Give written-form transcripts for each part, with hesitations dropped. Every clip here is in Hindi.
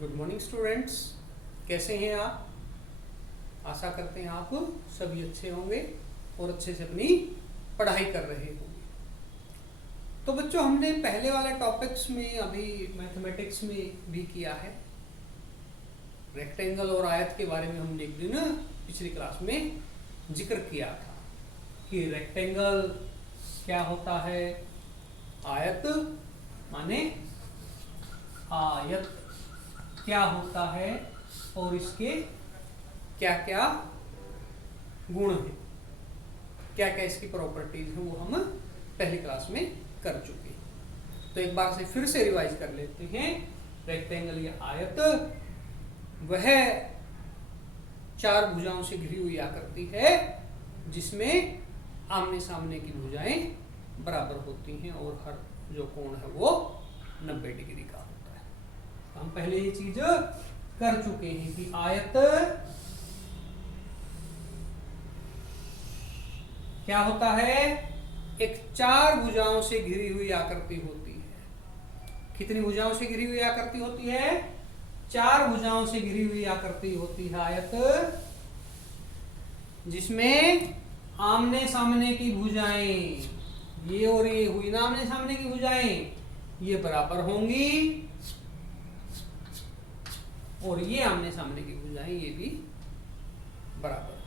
गुड मॉर्निंग स्टूडेंट्स, कैसे हैं आप? आशा करते हैं आप सभी अच्छे होंगे और अच्छे से अपनी पढ़ाई कर रहे होंगे। तो बच्चों, हमने पहले वाले टॉपिक्स में अभी मैथमेटिक्स में भी किया है। रेक्टेंगल और आयत के बारे में हमने एक दिन पिछली क्लास में जिक्र किया था कि रेक्टेंगल क्या होता है, आयत माने आयत क्या होता है और इसके क्या क्या गुण हैं, क्या क्या इसकी प्रॉपर्टीज हैं, वो हम पहली क्लास में कर चुके हैं। तो एक बार से फिर से रिवाइज कर लेते हैं। रेक्टेंगल या आयत वह चार भुजाओं से घिरी हुई आकृति है जिसमें आमने सामने की भुजाएं बराबर होती हैं और हर जो कोण है वो 90 डिग्री का होता है। तो हम पहले ये चीज कर चुके हैं कि आयत क्या होता है, एक चार भुजाओं से घिरी हुई आकृति होती है। कितनी भुजाओं से घिरी हुई आकृति होती है? चार भुजाओं से घिरी हुई आकृति होती है आयत, जिसमें आमने सामने की भुजाएं, ये और ये हुई ना आमने सामने की भुजाएं, ये बराबर होंगी और ये आमने सामने की भुजाएं ये भी बराबर,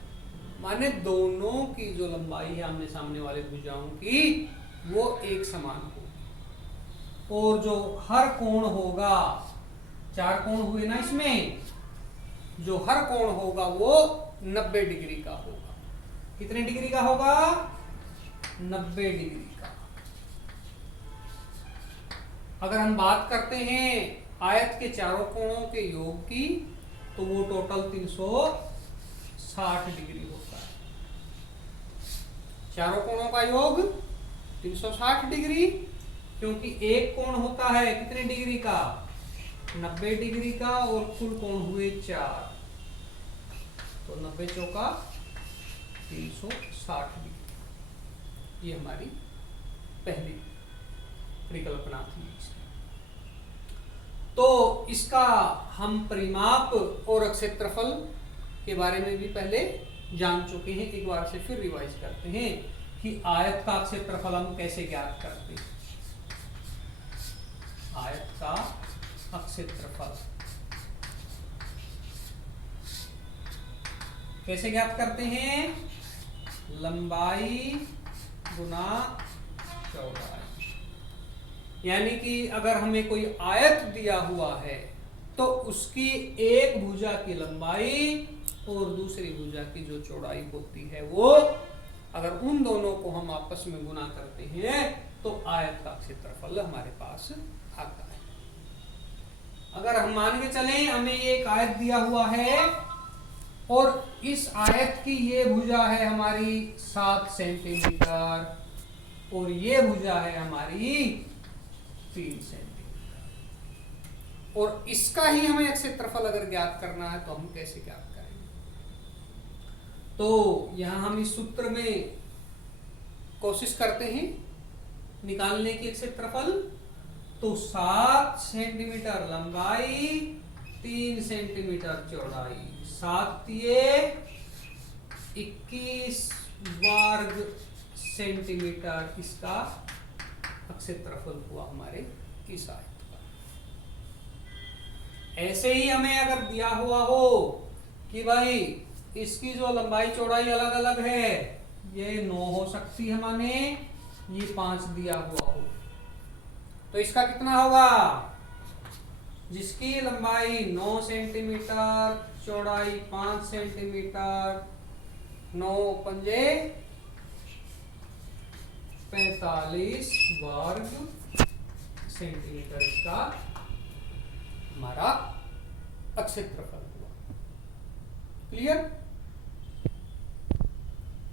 माने दोनों की जो लंबाई है आमने सामने वाले भुजाओं की वो एक समान होगी और जो हर कोण होगा, चार कोण हुए ना इसमें, जो हर कोण होगा वो 90 डिग्री का होगा। कितने डिग्री का होगा? 90 डिग्री का। अगर हम बात करते हैं आयत के चारों कोणों के योग की तो वो टोटल 360 डिग्री होता है। चारों कोणों का योग 360 डिग्री, क्योंकि एक कोण होता है कितने डिग्री का? 90 डिग्री का, और कुल कोण हुए 4, तो 90 चौका 360 डिग्री। ये हमारी पहली परिकल्पना थी। तो इसका हम परिमाप और क्षेत्रफल के बारे में भी पहले जान चुके हैं। एक बार से फिर रिवाइज करते हैं कि आयत का क्षेत्रफल हम कैसे ज्ञात करते हैं। आयत का क्षेत्रफल कैसे ज्ञात करते हैं? लंबाई गुना चौड़ाई। यानी कि अगर हमें कोई आयत दिया हुआ है तो उसकी एक भुजा की लंबाई और दूसरी भुजा की जो चौड़ाई होती है वो, अगर उन दोनों को हम आपस में गुना करते हैं तो आयत का क्षेत्रफल हमारे पास आता है। अगर हम मान के चलें हमें ये एक आयत दिया हुआ है और इस आयत की ये भुजा है हमारी 7 सेंटीमीटर और ये भुजा है हमारी 3 सेंटीमीटर, और इसका ही हमें क्षेत्रफल अगर ज्ञात करना है तो हम कैसे ज्ञात करेंगे? तो यहां हम इस सूत्र में कोशिश करते हैं निकालने की क्षेत्रफल। तो 7 सेंटीमीटर लंबाई, 3 सेंटीमीटर चौड़ाई, 7 21 वर्ग सेंटीमीटर इसका क्षेत्रफल हुआ हमारे इस आयत का। ऐसे ही हमें अगर दिया हुआ हो कि भाई इसकी जो लंबाई चौड़ाई अलग अलग है, ये 9 हो सकती है, माने ये 5 दिया हुआ हो, तो इसका कितना होगा? जिसकी लंबाई 9 सेंटीमीटर, चौड़ाई 5 सेंटीमीटर, 9 पंजे 45 वर्ग सेंटीमीटर इसका हमारा क्षेत्रफल हुआ। क्लियर?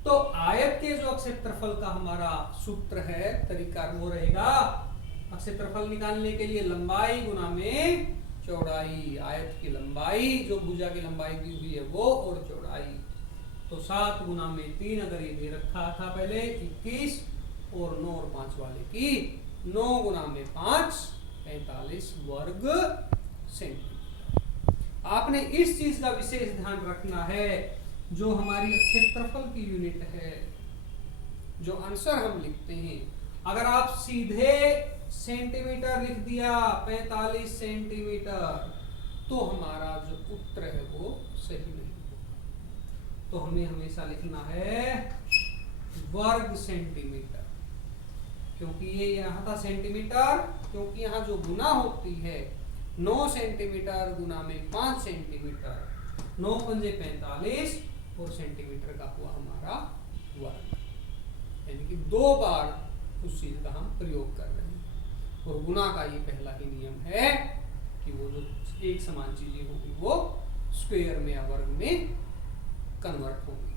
तो आयत के जो क्षेत्रफल का हमारा सूत्र है, तरीका वो रहेगा क्षेत्रफल निकालने के लिए लंबाई गुना में चौड़ाई। आयत की लंबाई, जो भुजा की लंबाई दी हुई है वो, और चौड़ाई, तो 7 गुना में 3 अगर ये दे रखा था पहले 21, और 9 और 5 वाले की 9 गुना में 5 45 वर्ग सेंटीमीटर। आपने इस चीज का विशेष ध्यान रखना है, जो हमारी क्षेत्रफल की यूनिट है, जो आंसर हम लिखते हैं, अगर आप सीधे सेंटीमीटर लिख दिया 45 सेंटीमीटर, तो हमारा जो उत्तर है वो सही नहीं होगा। तो हमें हमेशा लिखना है वर्ग सेंटीमीटर, क्योंकि ये यहाँ था सेंटीमीटर, क्योंकि यहाँ जो गुना होती है 9 सेंटीमीटर गुना में 5 सेंटीमीटर, 9 पंजे 45 और सेंटीमीटर का हुआ हमारा वर्ग, यानी कि 2 बार उस चीज का हम प्रयोग कर रहे हैं। और गुना का ये पहला ही नियम है कि वो जो एक समान चीजें होगी वो स्क्वायर में या वर्ग में कन्वर्ट होगी।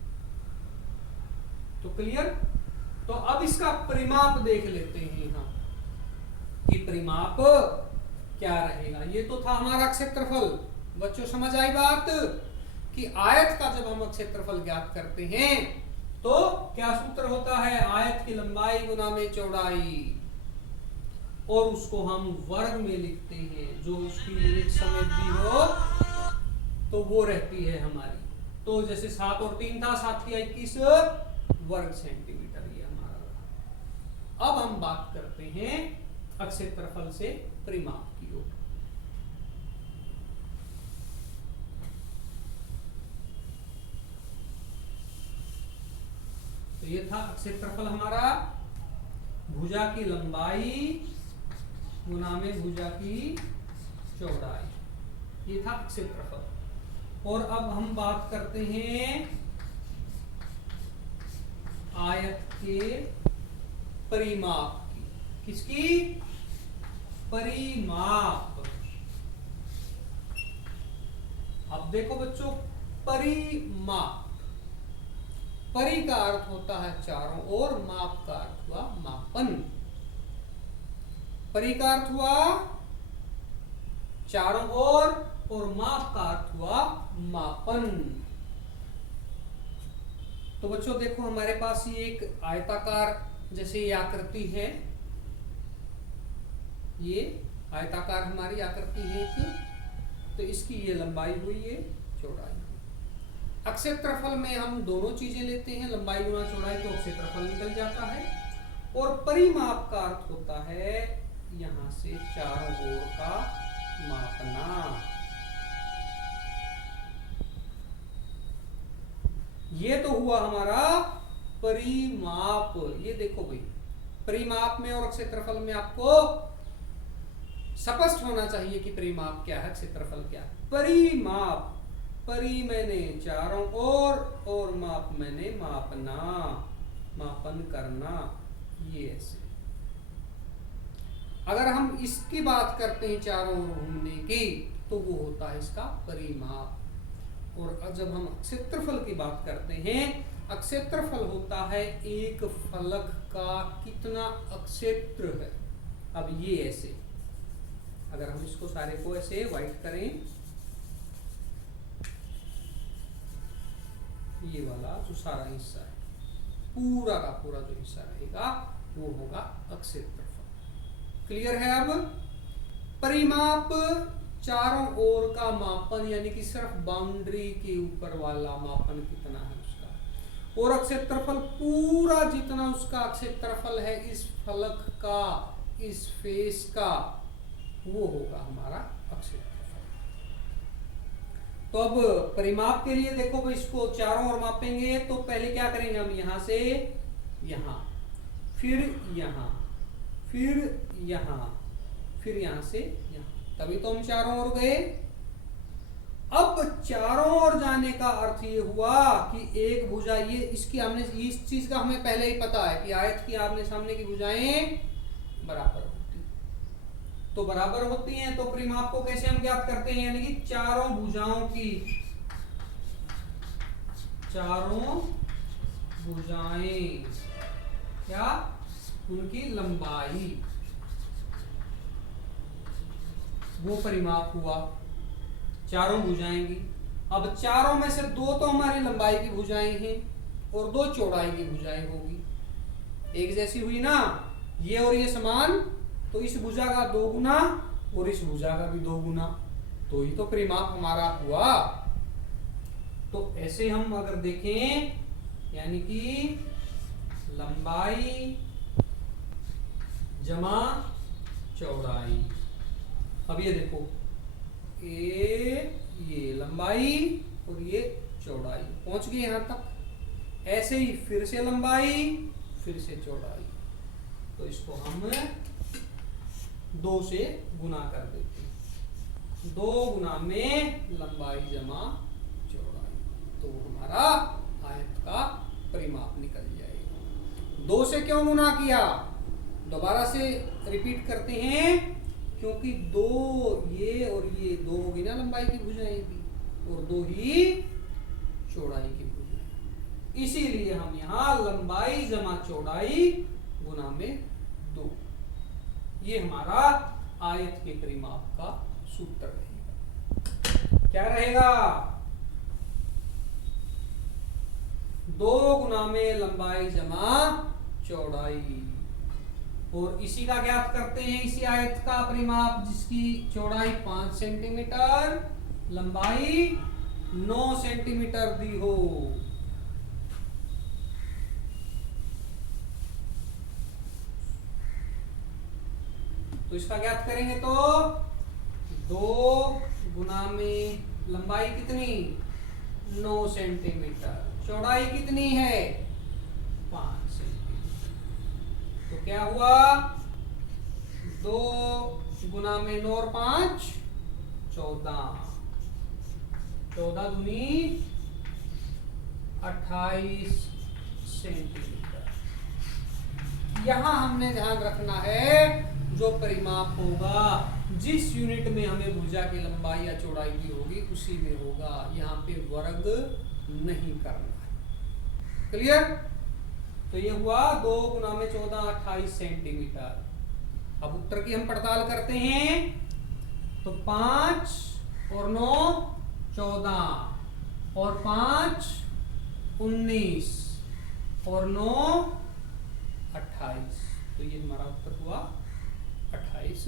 तो क्लियर? तो अब इसका परिमाप देख लेते हैं हम कि परिमाप क्या रहेगा। ये तो था हमारा क्षेत्रफल। बच्चों समझ आई बात कि आयत का जब हम क्षेत्रफल ज्ञात करते हैं तो क्या सूत्र होता है, आयत की लंबाई गुना में चौड़ाई, और उसको हम वर्ग में लिखते हैं, जो उसकी यूनिट समेत भी हो तो वो रहती है हमारी। तो जैसे 7 और 3 था, 7 की 21 वर्ग सेंटीमीटर ये हमारा रहा। अब हम बात करते हैं क्षेत्रफल से परिमाप की ओर। तो ये था क्षेत्रफल हमारा, भुजा की लंबाई गुना में भुजा की चौड़ाई, ये था क्षेत्रफल। और अब हम बात करते हैं आयत के परिमाप की। किसकी? परिमाप। अब देखो बच्चों, परिमाप, परि का अर्थ होता है चारों ओर, माप का अर्थ हुआ मापन। परि का अर्थ हुआ चारों ओर और माप का अर्थ हुआ मापन। तो बच्चों देखो, हमारे पास ये एक आयताकार जैसे ये आकृति है, ये आयताकार हमारी आकृति है एक, तो इसकी ये लंबाई हुई, ये चौड़ाई। क्षेत्रफल में हम दोनों चीजें लेते हैं, लंबाई गुना चौड़ाई, तो क्षेत्रफल निकल जाता है। और परिमाप का अर्थ होता है यहां से चारों ओर का मापना। ये तो हुआ हमारा परिमाप। ये देखो भाई, परिमाप में और क्षेत्रफल में आपको स्पष्ट होना चाहिए कि परिमाप क्या है, क्षेत्रफल क्या है। परिमाप, परि मैंने चारों ओर और माप मैंने मापना, मापन करना, ये ऐसे। अगर हम इसकी बात करते हैं चारों ओर घूमने की, तो वो होता है इसका परिमाप। और जब हम क्षेत्रफल की बात करते हैं, क्षेत्रफल होता है एक फलक का कितना क्षेत्र है। अब ये ऐसे, अगर हम इसको सारे को ऐसे व्हाइट करें, ये वाला जो सारा हिस्सा है, पूरा का पूरा जो हिस्सा रहेगा वो होगा क्षेत्रफल। क्लियर है? अब परिमाप चारों ओर का मापन, यानी कि सिर्फ बाउंड्री के ऊपर वाला मापन कितना है उसका, और क्षेत्रफल पूरा जितना उसका क्षेत्रफल है इस फलक का, इस फेस का, वो होगा हमारा क्षेत्रफल। तो अब परिमाप के लिए देखो भाई, इसको चारों ओर मापेंगे तो पहले क्या करेंगे हम, यहां से यहां, फिर यहां, फिर यहां, फिर यहां से यहां, तभी तो हम चारों ओर गए। अब चारों ओर जाने का अर्थ ये हुआ कि एक भुजा, ये इसकी हमने, इस चीज का हमें पहले ही पता है कि आयत की आमने सामने की भुजाएं बराबर होती, तो बराबर होती हैं। तो परिमाप को कैसे हम ज्ञात करते हैं, यानी कि चारों भुजाओं की, चारों भुजाएं क्या, उनकी लंबाई, वो परिमाप हुआ। चारों भुजाएं की, अब चारों में से 2 तो हमारी लंबाई की भुजाएं हैं और 2 चौड़ाई की भुजाएं होगी। एक जैसी हुई ना, ये और ये समान, तो इस भुजा का 2 गुना और इस भुजा का भी 2 गुना, तो ये तो परिमाप हमारा हुआ। तो ऐसे हम अगर देखें, यानी कि लंबाई जमा चौड़ाई। अब ये देखो, ये लंबाई और ये चौड़ाई, पहुंच गए यहां तक। ऐसे ही फिर से लंबाई, फिर से चौड़ाई, तो इसको हम 2 से गुना कर देते हैं। 2 गुना में लंबाई जमा चौड़ाई, तो हमारा आयत का परिमाप निकल जाएगा। 2 से क्यों गुना किया, दोबारा से रिपीट करते हैं, क्योंकि 2 ये और ये 2 होगी ना लंबाई की भुजाएं भी, और 2 ही चौड़ाई की भुजाएं, इसीलिए हम यहाँ लंबाई जमा चौड़ाई गुना में 2, ये हमारा आयत के परिमाप का सूत्र रहेगा। क्या रहेगा, 2 गुना में लंबाई जमा चौड़ाई। और इसी का ज्ञात करते हैं, इसी आयत का परिमाप जिसकी चौड़ाई 5 सेंटीमीटर, लंबाई 9 सेंटीमीटर दी हो। तो इसका ज्ञात करेंगे तो 2 गुना में लंबाई कितनी, 9 सेंटीमीटर, चौड़ाई कितनी है, 5 सेंटीमीटर। तो क्या हुआ, 2 गुना में 9 और 5 14, 14 दूनी 28 सेंटीमीटर। यहां हमने ध्यान रखना है, जो परिमाप होगा जिस यूनिट में हमें भुजा की लंबाई या चौड़ाई की होगी उसी में होगा, यहाँ पे वर्ग नहीं करना है। क्लियर। तो ये हुआ 2 गुना में 14 28 सेंटीमीटर। अब उत्तर की हम पड़ताल करते हैं, तो 5 और 9 14 और 5 19 और 9 28, तो ये हमारा उत्तर हुआ 28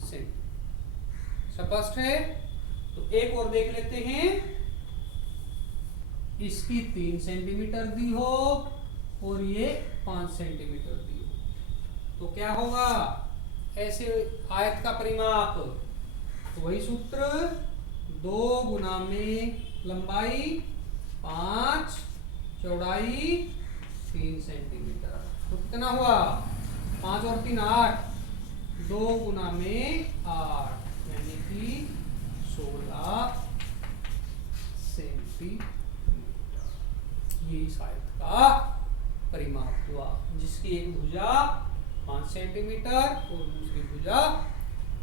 सेंटीमीटर। स्पष्ट है। तो एक और देख लेते हैं, इसकी 3 सेंटीमीटर दी हो और ये 5 सेंटीमीटर दी हो, तो क्या होगा, ऐसे आयत का परिमाप, तो वही सूत्र, 2 गुना में लंबाई 5, चौड़ाई 3 सेंटीमीटर, तो कितना हुआ, 5 और 3 8, 2 गुना में 8, यानी कि 16 सेंटीमीटर। ये इस आयत का परिमाप हुआ, जिसकी एक भुजा 5 सेंटीमीटर और दूसरी भुजा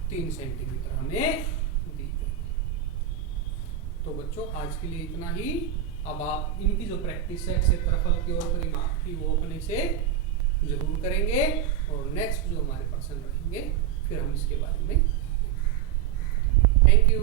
3 सेंटीमीटर हमें दी गई। तो बच्चों आज के लिए इतना ही। अब आप इनकी जो प्रैक्टिस है क्षेत्रफल की और परिमाप की, वो अपने से जरूर करेंगे, और नेक्स्ट जो हमारे पर्सन रहेंगे फिर हम इसके बारे में। Thank you.